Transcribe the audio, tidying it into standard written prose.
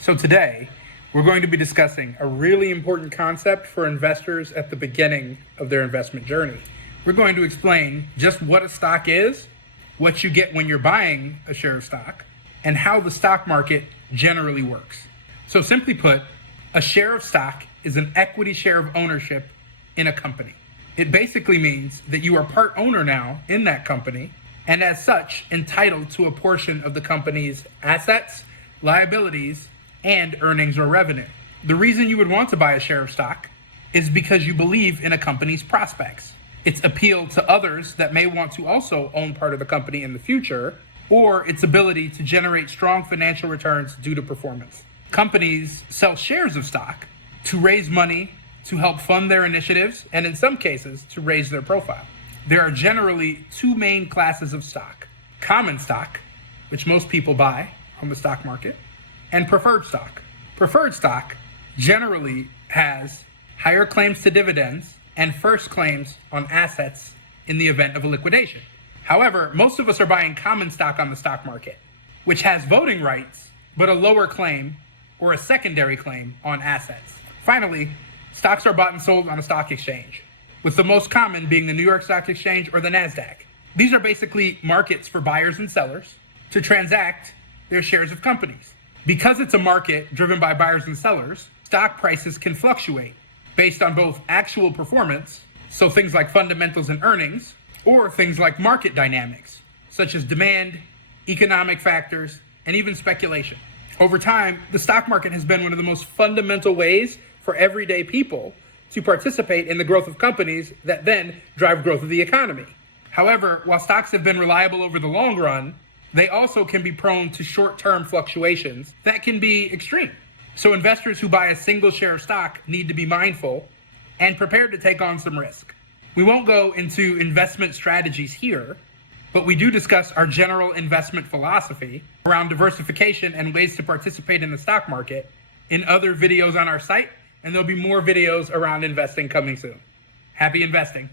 So today, we're going to be discussing a really important concept for investors at the beginning of their investment journey. We're going to explain just what a stock is, what you get when you're buying a share of stock, and how the stock market generally works. So simply put, a share of stock is an equity share of ownership in a company. It basically means that you are part owner now in that company, and as such, entitled to a portion of the company's assets, liabilities, and earnings or revenue. The reason you would want to buy a share of stock is because you believe in a company's prospects, its appeal to others that may want to also own part of the company in the future, or its ability to generate strong financial returns due to performance. Companies sell shares of stock to raise money to help fund their initiatives, and in some cases, to raise their profile. There are generally two main classes of stock: common stock, which most people buy on the stock market, and preferred stock. Preferred stock generally has higher claims to dividends and first claims on assets in the event of a liquidation. However, most of us are buying common stock on the stock market, which has voting rights, but a lower claim or a secondary claim on assets. Finally, stocks are bought and sold on a stock exchange, with the most common being the New York Stock Exchange or the NASDAQ. These are basically markets for buyers and sellers to transact their shares of companies. Because it's a market driven by buyers and sellers, stock prices can fluctuate based on both actual performance, so things like fundamentals and earnings, or things like market dynamics, such as demand, economic factors, and even speculation. Over time, the stock market has been one of the most fundamental ways for everyday people to participate in the growth of companies that then drive growth of the economy. However, while stocks have been reliable over the long run, they also can be prone to short-term fluctuations that can be extreme. So investors who buy a single share of stock need to be mindful and prepared to take on some risk. We won't go into investment strategies here, but we do discuss our general investment philosophy around diversification and ways to participate in the stock market in other videos on our site, and there'll be more videos around investing coming soon. Happy investing.